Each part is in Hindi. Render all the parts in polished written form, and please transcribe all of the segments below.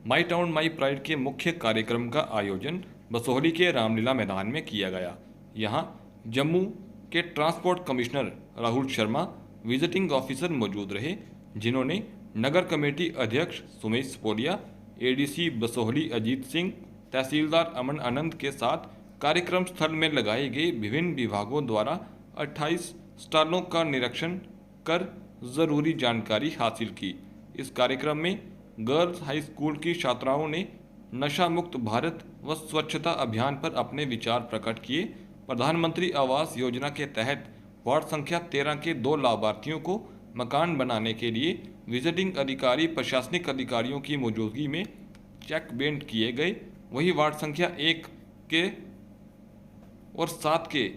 माई टाउन माई प्राइड के मुख्य कार्यक्रम का आयोजन बसोहली के रामलीला मैदान में किया गया। यहाँ जम्मू के transport commissioner Rahul Sharma visiting officer मौजूद रहे, जिन्होंने नगर कमेटी अध्यक्ष सुमेश पोलिया, एडीसी बसोहली अजीत सिंह, तहसीलदार अमन आनंद के साथ कार्यक्रम स्थल में लगाए गए विभिन्न विभागों द्वारा 28 स्टॉलों का निरीक्षण कर जरूरी जानकारी हासिल की। इस कार्यक्रम में गर्ल्स हाई स्कूल की छात्राओं ने नशा मुक्त भारत व स्वच्छता अभियान पर अपने विचार प्रकट किए। प्रधानमंत्री आवास योजना के तहत वार्ड संख्या 13 के 2 लाभार्थियों को मकान बनाने के लिए विजिटिंग अधिकारी प्रशासनिक अधिकारियों की मौजूदगी में चेक बेंट किए गए। वहीं वार्ड संख्या 1 के और 7 के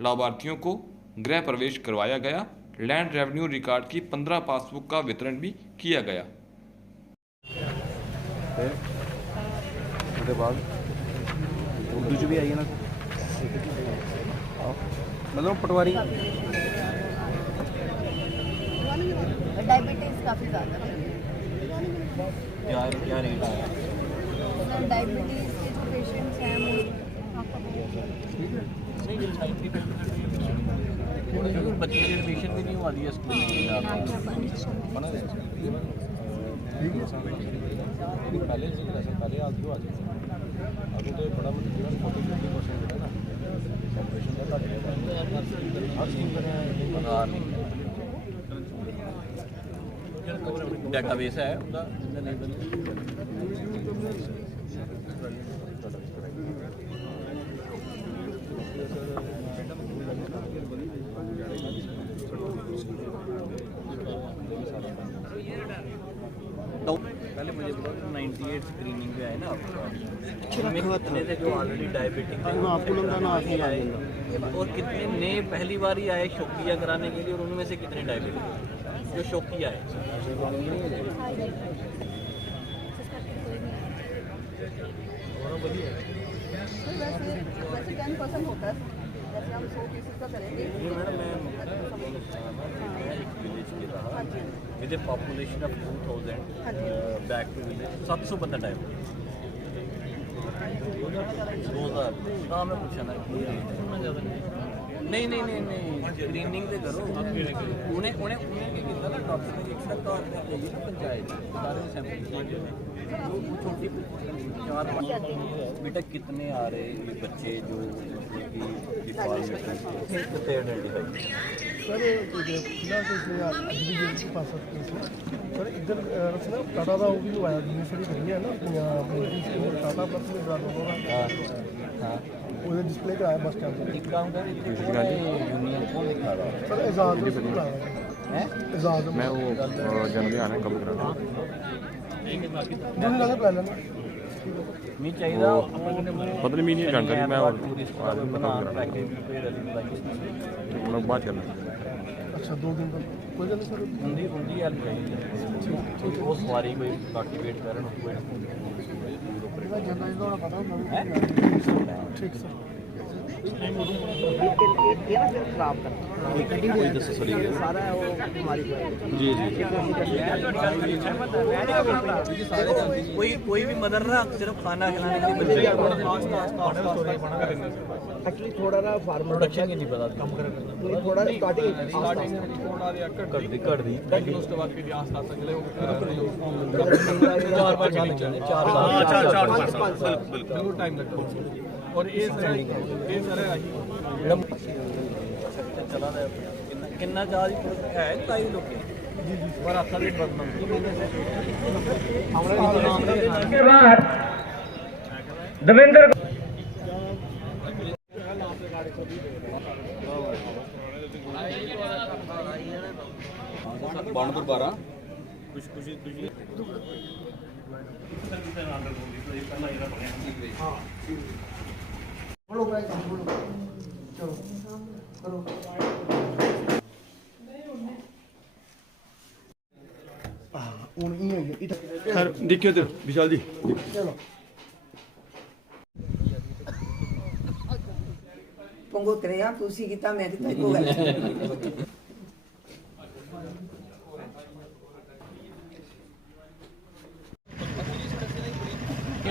लाभार्थियों को गृह प्रवेश करवाया गया। लैंड रेवेन्यू रिकॉर्ड की 15 पासबुक का वितरण भी किया गया। उसके बाद उर्दू च भी आई है ना, मतलब पटवारी डायबिटीज काफ़ी ज़्यादा क्या रेट आया? डायबिटीज के जो पेशेंट्स हैं वो बच्चे की एडमिशन भी नहीं हुआ दी है स्कूल पहले पहले आज क्यों आज अभी तो बड़ा मतलब 40-50% है ना ऑपरेशन का हर स्कीम डेटाबेस है उनका नहीं पहले मुझे बोला 98 स्क्रीनिंग पे आए ना कितने थे जो ऑलरेडी डायबिटिक थे आए और कितने नए पहली बार ही आए शौकिया कराने के लिए और उनमें से कितने डायबिटिक जो शौकिया आए। वैसे 10% होता है, जैसे हम 100 केसेस का करेंगे। With a population of 2000 back to village 700 बंदा टाइम 2000 हाँ मैं पूछा ना नहीं स्क्रीनिंग तो करो उन्हें उन्हें उन्हें क्या किया ना डॉक्टर ने एक सरकार ने चाहिए ना पंचायत सारे सैंपल छोटी 4 बेटा कितने आ रहे ये बच्चे जो सर फिलहाल तो इसमें आज भी जेल के पास सकते हैं सर इधर ना टाटा का वो भी आया यूनिवर्सिटी बनी है ना टाटा प्लस में बड़ा लोगों का हाँ वो डिस्प्ले पे आया बस स्टैंड पर। एक काम कर यूनियन कौन दिखा रहा है सर एजाज में भी आया है एजाज मैं वो जनवरी आने कब करा दिन लगा प्लान है मैं चाहिए बदल में नहीं जानकारी मैं और बात करना। अच्छा 2 दिन तक कोई गल सर बंदी हेल्प चाहिए वो सवारी कोई बाकी वेट कर ठीक सर कोई भी मदर ना सिर्फ खाना खिलाने के लिए एक्चुअली थोड़ा ना फार्मर प्रोडक्शन की नहीं पता कम कर थोड़ा ना स्टार्टिंग कर दी उसके बाद फिर आस-पास अगले 4-5 साल बिल्कुल टाइम लगता है और ये चला रहा है कितना चार्ज है कई लोग पर आपका भी देवेंद्र बानपुर 12 कुछ बोलो भाई बोलो चलो करो सर देखियो तो विशाल जी चलो पंगो करेया तुसी किता मैं किता को गल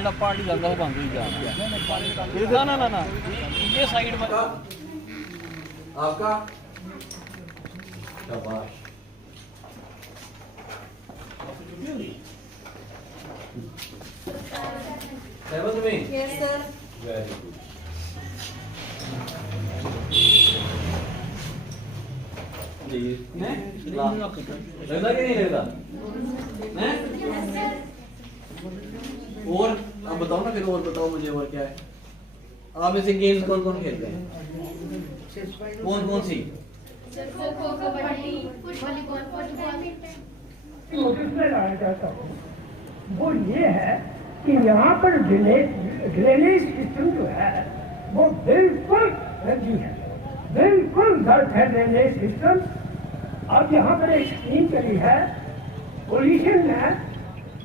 ਜਿਹੜਾ ਪਾਰਟੀ ਜਾਂਦਾ ਉਹ ਬੰਦ ਹੀ ਜਾਣਾ ਨਾ ਨਾ ਨਾ ये साइड में आपका शाबाश सेवन में Yes, sir. वेरी गुड लगता कि नहीं लगता और अब बताओ ना फिर और बताओ मुझे और क्या है आप में से गेम्स कौन कौन खेलते हैं कौन कौन सी नोटिस में लाना चाहता हूँ वो ये है कि यहाँ पर ड्रेनेज सिस्टम जो है वो बिल्कुल गंदी है, बिल्कुल गलत है ड्रेनेज सिस्टम। अब यहाँ पर एक स्कीम चली है पोल्यूशन में,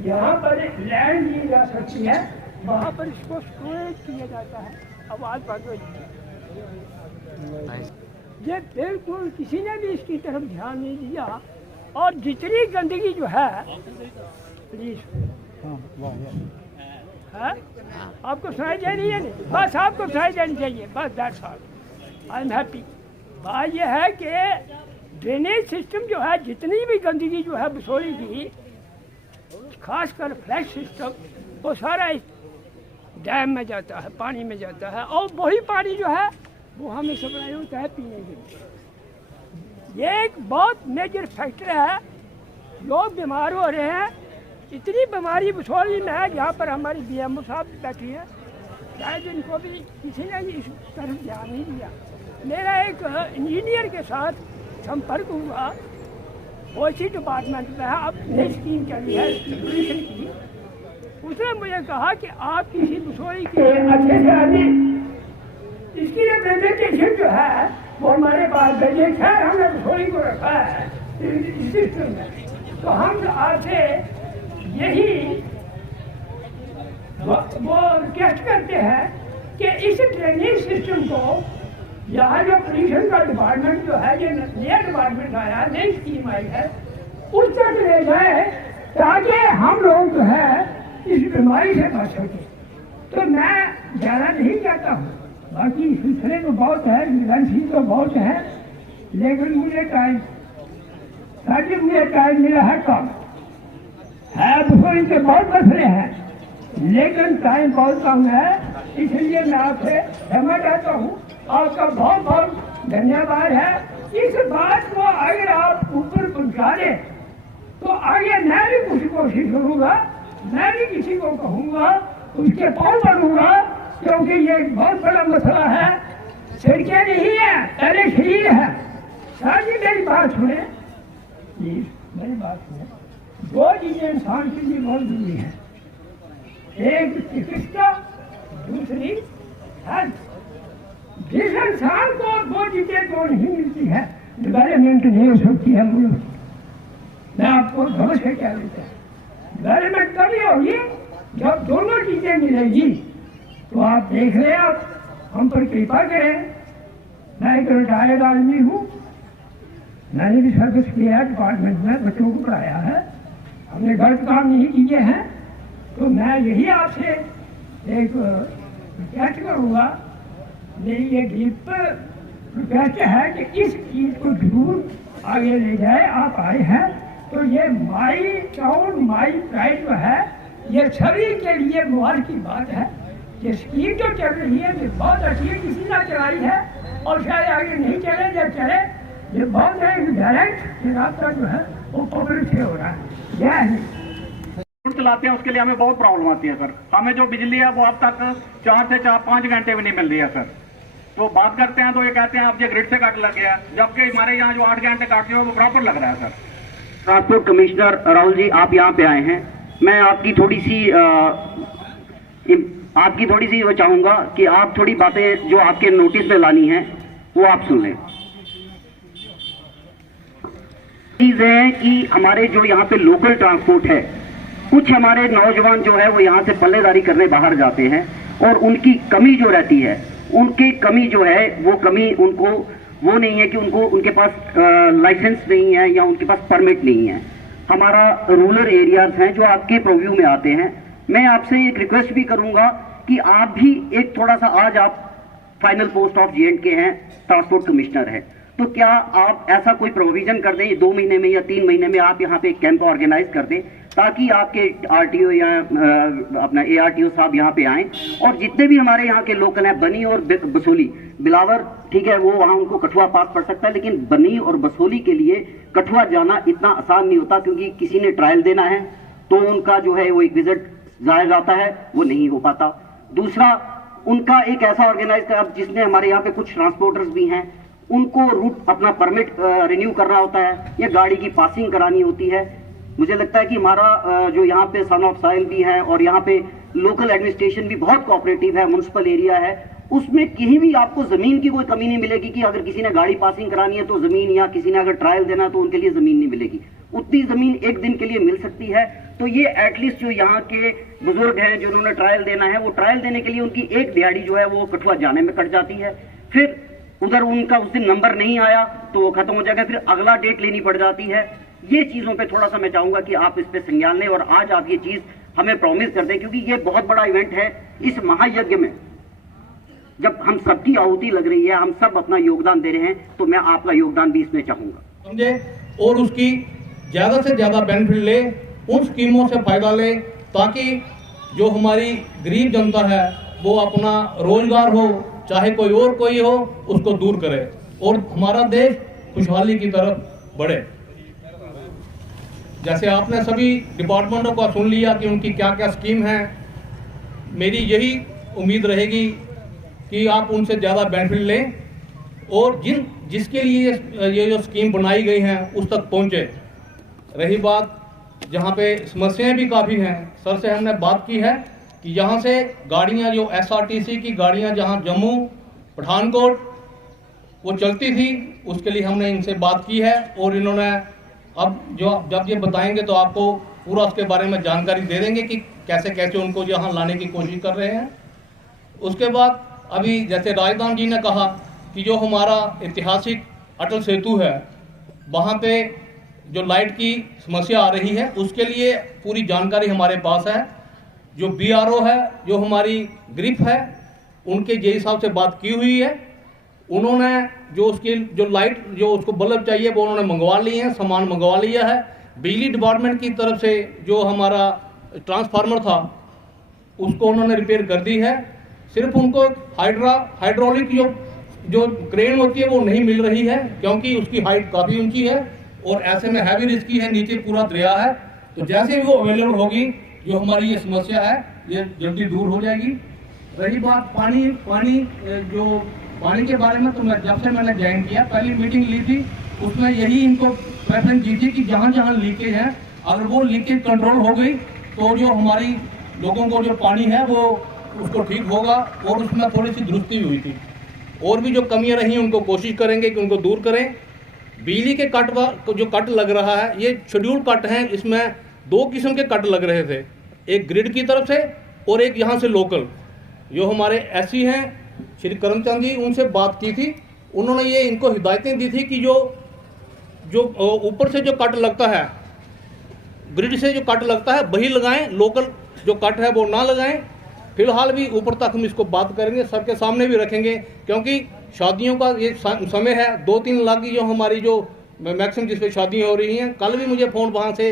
यहाँ पर लैंड ली जा सकती है, वहाँ पर इसको स्टोरेज किया जाता है। आवाज बंद हो जाती है। ये बिल्कुल किसी ने भी इसकी तरफ ध्यान नहीं दिया और जितनी गंदगी जो है प्लीज है आपको सुनाई दे रही है नहीं, बस आपको सुनाई देनी चाहिए, बस that's all, I am happy. बात यह है कि ड्रेनेज सिस्टम जो है जितनी भी गंदगी जो है बसोली की, खासकर फ्लैश सिस्टम, वो सारा इस डैम में जाता है, पानी में जाता है और वही पानी जो है वो हमें सप्लाई होता है पीने के लिए। ये एक बहुत मेजर फैक्टर है, लोग बीमार हो रहे हैं। इतनी बीमारी बसोली में है जहाँ पर हमारी BMO साहब बैठी हैं, शायद इनको भी किसी ने इस तरफ ध्यान नहीं दिया। मेरा एक इंजीनियर के साथ संपर्क हुआ, OC डिपार्टमेंट में है, अब नई स्कीम चली है पोल्यूशन की। उसने मुझे कहा कि आप किसी बसोली के अच्छे से आदमी इसकी रिप्रेजेंटेशन जो है वो हमारे पास भेजे। खैर हमने बसोली को रखा है इस सिस्टम में, तो हम आपसे यही वो रिक्वेस्ट करते हैं कि इस ड्रेनेज सिस्टम को यहाँ जो पोल्यूशन का डिपार्टमेंट जो है, ये नया डिपार्टमेंट आया, नई स्कीम आई है, उस तक ले जाए ताकि हम लोग जो है इस बीमारी से बच सके। तो मैं ज़्यादा नहीं चाहता हूँ, बाकी सिलसिले तो बहुत है, एजेंसी तो बहुत है, लेकिन मुझे टाइम मिला है कम है, बसोली के बहुत मसले हैं लेकिन टाइम बहुत कम है, इसलिए मैं आपसे क्षमा चाहता हूँ। आपका बहुत बहुत धन्यवाद है। इस बात को अगर आप ऊपर पहुँचा दें तो आगे मैं भी कुछ कोशिश करूँगा, मैं भी किसी को कहूँगा, उसके पाँव पड़ूंगा, क्योंकि ये एक बहुत बड़ा मसला है। सड़कें नहीं है, पहले शरीर है। सारी मेरी बात सुने प्लीज, मेरी बात सुने। दो चीजें इंसान के लिए बहुत जरूरी है, एक चिकित्सा, दूसरी हेल्थ। जिस इंसान को दो चीजें तो नहीं मिलती है, डेवलपमेंट नहीं हो सकती है मुल्क। मैं आपको समझ के क्या देता हूँ, डेवलपमेंट तभी होगी जब दोनों चीजें मिलेगी। तो आप देख रहे, आप हम पर कृपा करें। मैं एक रिटायर्ड आदमी हूँ, मैंने भी सर्विस किया है, डिपार्टमेंट में बच्चों को पढ़ाया है, हमने गलत काम नहीं किए हैं। तो मैं यही आपसे एक रिक्वेस्ट करूँगा, मेरी ये डीप रिक्वेस्ट है कि इस चीज़ को जरूर आगे ले जाए। आप आए हैं तो ये माई टाउन माई प्राइड जो है, ये सभी के लिए मुबारक की बात है। ये स्कीम जो चल रही है ये बहुत अच्छी है, किसी ने चलाई है और शायद आगे नहीं चले, जब चले ये बहुत डायरेक्ट रास्ता जो है वो पब्लिक से हो रहा है। जय हिंद। चलाते हैं उसके लिए हमें बहुत प्रॉब्लम आती है सर। हमें जो बिजली है वो अब तक 4 से 5 घंटे भी नहीं मिल रही है सर। तो बात करते हैं तो ये कहते हैं अब ये ग्रिड से कट लग गया, जबकि हमारे यहाँ जो 8 घंटे काटते हैं वो प्रॉपर लग रहा है sir. Transport commissioner Rahul ji, आप यहाँ पे आए हैं, मैं आपकी थोड़ी सी वो चाहूंगा कि आप थोड़ी बातें जो आपके नोटिस में लानी है वो आप सुन लें। चीज है कि हमारे जो यहाँ पे लोकल ट्रांसपोर्ट है, कुछ हमारे नौजवान जो है वो यहाँ से पल्लेदारी करने बाहर जाते हैं और उनकी कमी जो रहती है, उनकी कमी जो है वो कमी उनको वो नहीं है कि उनके पास लाइसेंस नहीं है या उनके पास परमिट नहीं है। हमारा रूरल एरियाज हैं जो आपके प्रोव्यू में आते हैं, मैं आपसे एक रिक्वेस्ट भी करूंगा कि आप भी एक थोड़ा सा, आज आप फाइनल पोस्ट ऑफ J&K हैं, ट्रांसपोर्ट कमिश्नर है, तो क्या आप ऐसा कोई प्रोविजन कर दें 2 महीने में या 3 महीने में आप यहाँ पे एक कैंप ऑर्गेनाइज कर दें, ताकि आपके RTO या अपना ARTO साहब यहाँ पे आएँ, और जितने भी हमारे यहाँ के लोकल हैं, बनी और बसोली, बिलावर ठीक है वो वहाँ उनको कठुआ पास पड़ सकता है, लेकिन बनी और बसोली के लिए कठुआ जाना इतना आसान नहीं होता, क्योंकि किसी ने ट्रायल देना है तो उनका जो है वो एक विजिट जाया जाता है, वो नहीं हो पाता। दूसरा, उनका एक ऐसा ऑर्गेनाइज कर, जिसमें हमारे यहाँ पे कुछ ट्रांसपोर्टर्स भी हैं, उनको रूट अपना परमिट रिन्यू करना होता है या गाड़ी की पासिंग करानी होती है। मुझे लगता है कि हमारा जो यहाँ पे सन ऑफ साइल भी है और यहाँ पे लोकल एडमिनिस्ट्रेशन भी बहुत कोऑपरेटिव है, म्युनिसिपल एरिया है, उसमें कहीं भी आपको जमीन की कोई कमी नहीं मिलेगी कि अगर किसी ने गाड़ी पासिंग करानी है तो जमीन, या किसी ने अगर ट्रायल देना है तो उनके लिए जमीन नहीं मिलेगी। उतनी जमीन एक दिन के लिए मिल सकती है। तो ये एटलीस्ट जो यहाँ के बुजुर्ग हैं जिन्होंने ट्रायल देना है, वो ट्रायल देने के लिए उनकी एक दिहाड़ी जो है वो कठुआ जाने में कट जाती है, फिर उधर उनका उस दिन नंबर नहीं आया तो वो खत्म हो जाएगा, फिर अगला डेट लेनी पड़ जाती है। ये चीजों पे थोड़ा सा मैं चाहूंगा कि आप इस पे संज्ञान लें और आज आप ये चीज हमें प्रॉमिस कर दें, क्योंकि ये बहुत बड़ा इवेंट है। इस महायज्ञ में जब हम सबकी आहुति लग रही है, हम सब अपना योगदान दे रहे हैं, तो मैं आपका योगदान भी इसमें चाहूंगा समझे और उसकी ज्यादा से ज्यादा बेनिफिट ले, उन स्कीमों से फायदा ले, ताकि जो हमारी गरीब जनता है वो अपना रोजगार हो चाहे कोई हो उसको दूर करे और हमारा देश खुशहाली की तरफ बढ़े। जैसे आपने सभी डिपार्टमेंटों का सुन लिया कि उनकी क्या क्या स्कीम है, मेरी यही उम्मीद रहेगी कि आप उनसे ज़्यादा बेनिफिट लें और जिसके लिए ये जो स्कीम बनाई गई हैं उस तक पहुँचे। रही बात जहाँ पे समस्याएं भी काफ़ी हैं, सर से हमने बात की है कि यहाँ से गाड़ियाँ जो SRTC की गाड़ियाँ जहाँ जम्मू पठानकोट वो चलती थी, उसके लिए हमने इनसे बात की है और इन्होंने अब जब ये बताएंगे तो आपको पूरा उसके बारे में जानकारी दे देंगे कि कैसे कैसे उनको यहाँ लाने की कोशिश कर रहे हैं। उसके बाद अभी जैसे राजदान जी ने कहा कि जो हमारा ऐतिहासिक अटल सेतु है वहाँ पे जो लाइट की समस्या आ रही है, उसके लिए पूरी जानकारी हमारे पास है। जो BRO है, जो हमारी ग्रिप है, उनके जेई साहब से बात की हुई है। उन्होंने जो उसकी जो लाइट जो उसको बल्ब चाहिए वो उन्होंने मंगवा लिए हैं, सामान मंगवा लिया है। बिजली डिपार्टमेंट की तरफ से जो हमारा ट्रांसफार्मर था उसको उन्होंने रिपेयर कर दी है। सिर्फ उनको हाइड्रोलिक जो क्रेन होती है वो नहीं मिल रही है, क्योंकि उसकी हाइट काफ़ी ऊंची है और ऐसे में हैवी रिस्की है, नीचे पूरा दरिया है। तो जैसे ही वो अवेलेबल होगी, जो हमारी ये समस्या है ये जल्दी दूर हो जाएगी। रही बात पानी के बारे में, तो जब से मैंने ज्वाइन किया पहली मीटिंग ली थी, उसमें यही इनको प्रेफरेंस दी थी कि जहाँ जहाँ लीकेज है, अगर वो लीकेज कंट्रोल हो गई तो जो हमारी लोगों को जो पानी है वो उसको ठीक होगा। और उसमें थोड़ी सी दुरुस्ती हुई थी, और भी जो कमियाँ रही उनको कोशिश करेंगे कि उनको दूर करें। बिजली के कट जो कट लग रहा है ये शेड्यूल कट हैं, इसमें 2 किस्म के कट लग रहे थे, एक ग्रिड की तरफ से और एक यहाँ से लोकल। जो हमारे SC हैं श्री करमचंद जी, उनसे बात की थी, उन्होंने ये इनको हिदायतें दी थी कि जो ऊपर से जो कट लगता है, ग्रिड से जो कट लगता है वही लगाएं, लोकल जो कट है वो ना लगाएं। फिलहाल भी ऊपर तक हम इसको बात करेंगे, सर के सामने भी रखेंगे, क्योंकि शादियों का ये समय है। 2-3 लाख की जो हमारी जो मैक्सिमम जिस पे शादियाँ हो रही हैं, कल भी मुझे फ़ोन वहाँ से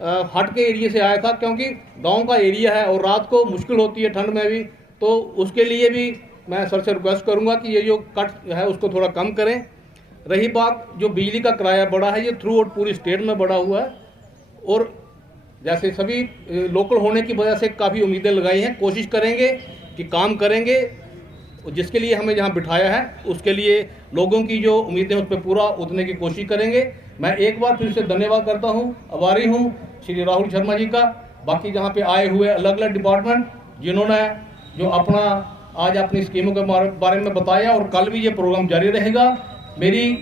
हट के एरिया से आया था, क्योंकि गांव का एरिया है और रात को मुश्किल होती है ठंड में भी, तो उसके लिए भी मैं सर से रिक्वेस्ट करूंगा कि ये जो कट है उसको थोड़ा कम करें। रही बात जो बिजली का किराया बढ़ा है, ये थ्रू आउट पूरी स्टेट में बढ़ा हुआ है और जैसे सभी लोकल होने की वजह से काफ़ी उम्मीदें लगाई हैं। कोशिश करेंगे कि काम करेंगे, जिसके लिए हमें यहाँ बिठाया है उसके लिए लोगों की जो उम्मीदें उस पर पूरा उतरने की कोशिश करेंगे। मैं एक बार फिर से धन्यवाद करता हूँ, आभारी हूँ श्री राहुल शर्मा जी का, बाकी जहाँ पे आए हुए अलग अलग डिपार्टमेंट जिन्होंने जो अपना आज अपनी स्कीमों के बारे में बताया, और कल भी ये प्रोग्राम जारी रहेगा। मेरी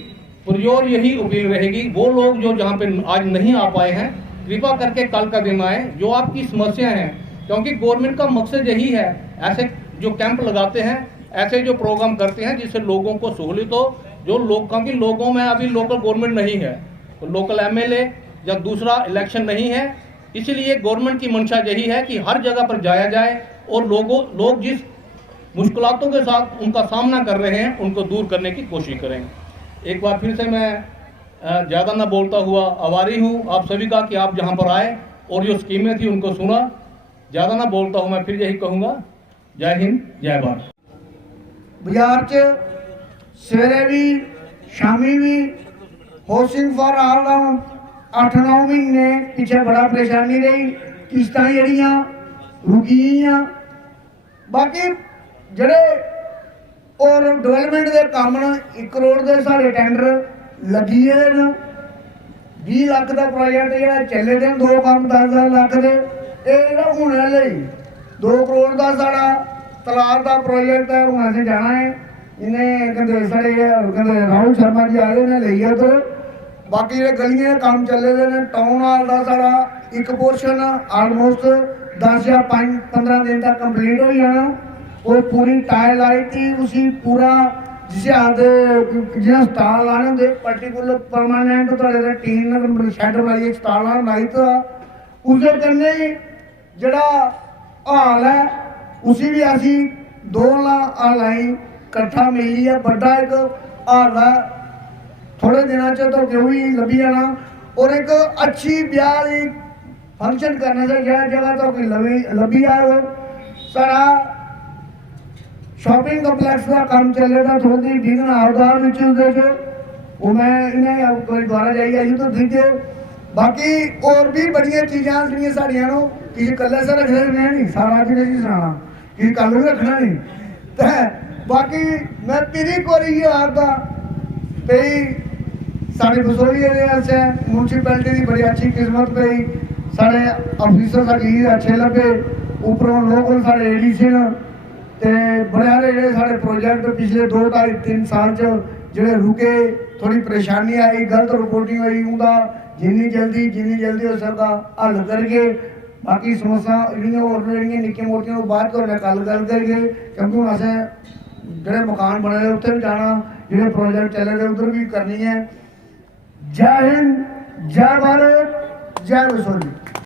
पुरजोर यही अपील रहेगी, वो लोग जो जहाँ पे आज नहीं आ पाए हैं, कृपा करके कल का दिन आए, जो आपकी समस्याएं हैं, क्योंकि गवर्नमेंट का मकसद यही है, ऐसे जो कैंप लगाते हैं, ऐसे जो प्रोग्राम करते हैं जिससे लोगों को सहूलियत हो। जो क्योंकि लोगों में अभी लोकल गवर्नमेंट नहीं है, तो लोकल MLA या दूसरा इलेक्शन नहीं है, इसलिए गवर्नमेंट की मंशा यही है कि हर जगह पर जाया जाए और लोग जिस मुश्किलातों के साथ उनका सामना कर रहे हैं उनको दूर करने की कोशिश करें। एक बार फिर से मैं ज़्यादा ना बोलता हुआ आभारी हूँ आप सभी का कि आप जहाँ पर आए और जो स्कीमें थी उनको सुना। ज़्यादा ना बोलता हूँ, मैं फिर यही कहूँगा, जय हिंद जय भारत। बाजार च सवेरे भी शामी भी हाउसिंग फॉर ऑल 8-9 महीने पिछे बड़ा परेशानी रही, किस्तां जड़ियाँ रुकी गईयां। बाकी जड़े और डेवलपमेंट के काम 1 करोड़ के सारे टेंडर लगी है न। 20 लाख का प्रोजेक्ट जो चले थे 2 काम 10-10 लाख के होने वाले 2 करोड़ का साड़ा तलाब का प्रोजेक्ट है हूँ असें जाना है। इन्हें कहते साढ़े कहते राहुल शर्मा जी आए ने ले तो बाकी जो गलियां काम चले थे टाउन हाल का साड़ा एक पोर्शन आलमोस्ट 10 या 15 दिन तक कंप्लीट हो जाना। और पूरी टाइल लाई थी उसी पूरा जिसे आते जिस स्टाल लाने होंगे पर्टिकुलर परमानेंट थोड़े टीन शैड बनाइए स्टाल लाई तो उसके कन्ने जड़ा हाल है उसी भी असी 2 लाई कट्ठा मिली है बड़ा एक हाल है। थोड़े दिनों च तो क्यों ही लभी जाना और एक अच्छी ब्याह फंक्शन करने से जगह तो लभी है। सारा शॉपिंग कम्पलैक्स का काम चले था थोड़ी दिन आवता वो मैं इन्हें द्वारा जाइए आई तो ठीक है। बाकी और भी बड़िया चीज़ा जी साड़िया किसी कल से रखना नहीं सारा अज नहीं सुना कि कल भी रखना नहीं तो बाकी मैं पीरी कोरी आता भाई साढ़े बसोली से म्यूनसिपैलिटी की बड़ी अच्छी किस्मत पई साढ़े ऑफिसर साढ़े अच्छे लगे उपरों लोकल साढ़े एडीसी ते बड़े सारे जो साढ़े प्रोजेक्ट पिछले 2-2.5-3 साल जो रुके थोड़ी परेशानी आई गलत रिपोर्टिंग हुई उनका जिन्नी जल्दी हो सकता हल करके बाकी समस्या होर निक्की मोटियां बाद गल करके क्योंकि हूँ असें जो मकान बने उत्थे भी जाना जो प्रोजेक्ट चले थे उधर भी करनी है। जय हिंद जय भारत जय बसोली।